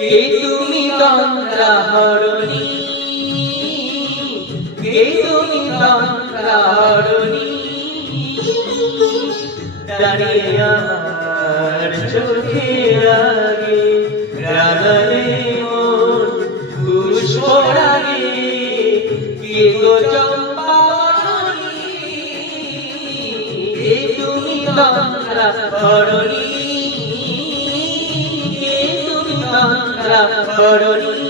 কে তুমি তন্ত্র হরণী কে তুমি তন্ত্র তন্ত্রাহরণী দাঁড়িয়ে আমার চোখের আগে রাগালে মন পুষ্পরাগে কে গো চম্পারণী? কে তুমি তন্ত্রাহরণী কে তুমি তন্ত্রাহরণী আজ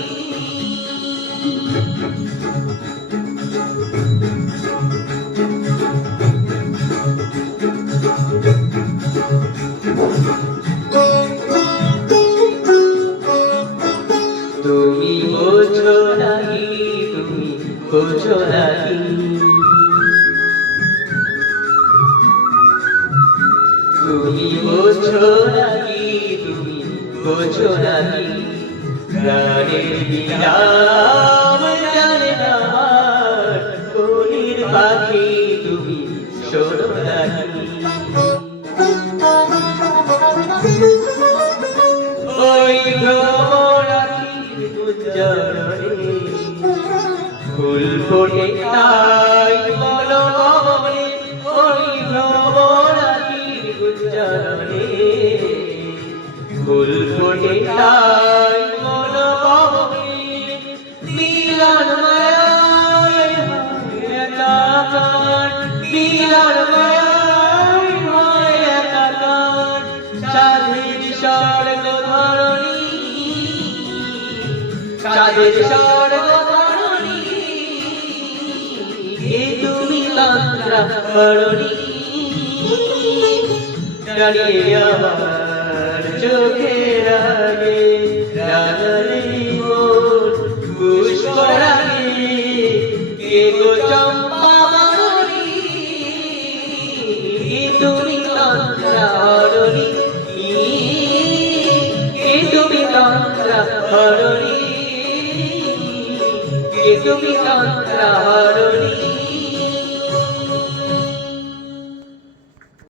তুমি বোঝো নাকি? তুমি বোঝো নাকি? প্রাণের বিরাম জানে না পাখি তুমি শোনো নাহি ফোটে তাই বলো মনে ওই ভ্রমরাখির গুঞ্জরণে ফুল ফোটে তাই বলো মনে মিলন মায়ায় মিলন মায়ায় একাকার সাধের স্বর্গ ধরণী সাধের কে তুমি তন্ত্র করণী দাঁড়িয়ে আমার চোখের আগে রাগালে মোর পুষ্পরাগে কে গো চম্পা মারণী কে তুমি তন্ত্রাহরণী কে তুমি তন্ত্রাহরণী কে তুমি তন্ত্রাহরণী